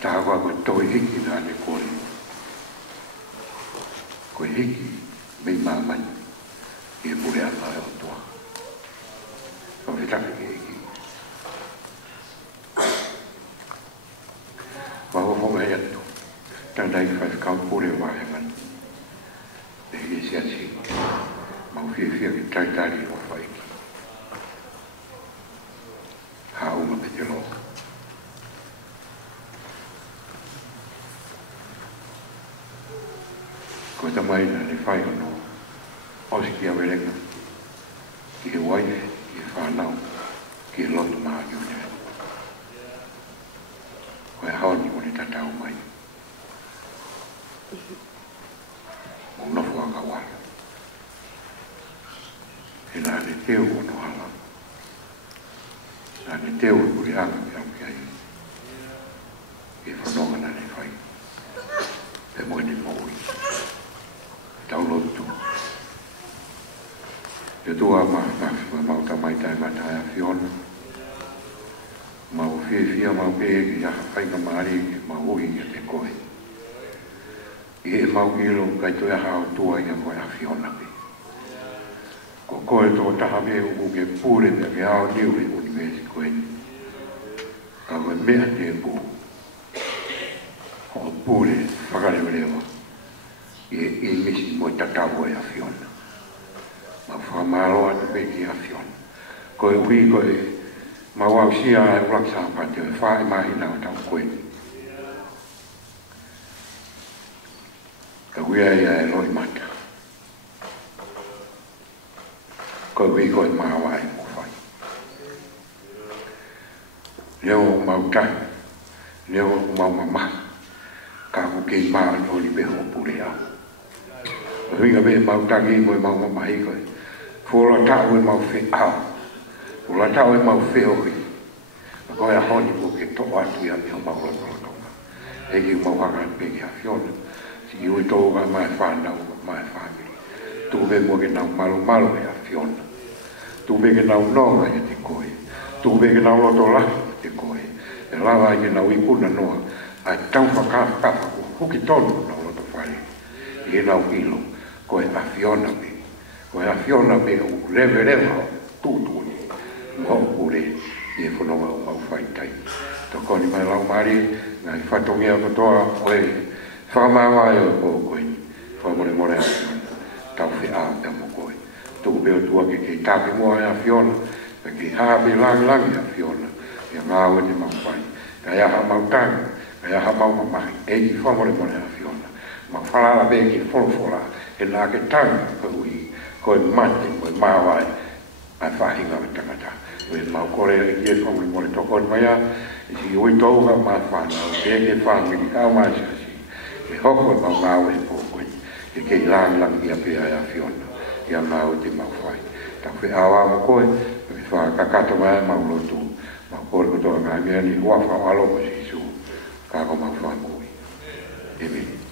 tawa ko toi hiki na ne kori ko hiki me mamai e mure ala o toa o vitaki ke hiki wa ho fonga e atu tandai fai kau pure wa e man e hiki si ati mau fia fia ki taitari o fai ki ha uma me te loka ko ta mai na le fai no o si ki awelenga ki he waife ki he whanau ki he lotu maa ki une ko e haoni ko ne tatau mai mo nofu aka wai e la ne teo o no hala la ne teo e kuri anga ki au ki ai e whanonga na ne fai pe moe ne moui taulotu. E tua mau tamai tai matai a Fiona. Mau fia mau pēki a whainga maari ki mau hui a te koe. I e mau ilo kai toi a hao tua i a koe a Fiona pe. Ko koe tō taha me uku ke pūre me ke hao niu e uni me si koe ni. Ka koe mea te pū. Ko pūre whakarewa. E misi mo tatau e a Fiona. Ma whamaro atu peki a Fiona. Ko e hui ko e ma wau sia e ulaksa pati e whae mahi na o tau koe. Ka hui e loi mata. Ko e hui ko e mawa e mo whai. Leo mau tai. Leo mau mama. Ka kukei maa no li beho pure au. Ringa me mau tangi mo mau mai ko. Fora tau e mau fe au. Fora tau e mau fe oi. Ko e honi ko ke to atu ia me mau lo to. E ki mau hanga pe ki a Fiona. Si i to ga mai fa na mai family. Tu be mo ke na malo e a Fiona. Tu be ke na no ga te koe. Tu be ke na lo to la te koe. E lava i na wi kuna no. A tau whakawhaka huki tonu na lo to whare. I e nau ilo. Ko e a Fiona me. Ko e a Fiona me o rewe o tūtuni. Mo ure i e whanonga o mau whaitai. Tō koni mai lau maari, ngai whatongi au toa o e whamawa e o koe. Whamore a Fiona. Tau whi a te mo koe. Tōku peo tua ke kei tāpi mua e a Fiona. Pe kei hāpe langi a Fiona. Ia ngā ue te mau whai. Ka iaha mau tangi. Ka iaha mau mamahi. E ki whamore a Fiona. Ma whalala be ki wholofora. E nā ke tangi ka ui, koe mate, koe māwai, a whahinga o tangata. Koe mau kore e ki e whamuri mole tokon mai a, e si ui touga mā whanau, e ke whangi ka mai sasi, e hoko e mau māu e pōkoe, e kei lang ia pia e a Fiona, ia ngā o te mau whai. Tā whi awa mo koe, e whakakato mai mau lotu, mau kore kotoa ngā mea ni hua whao alo mo si su, kā ko mau whamui. Amen.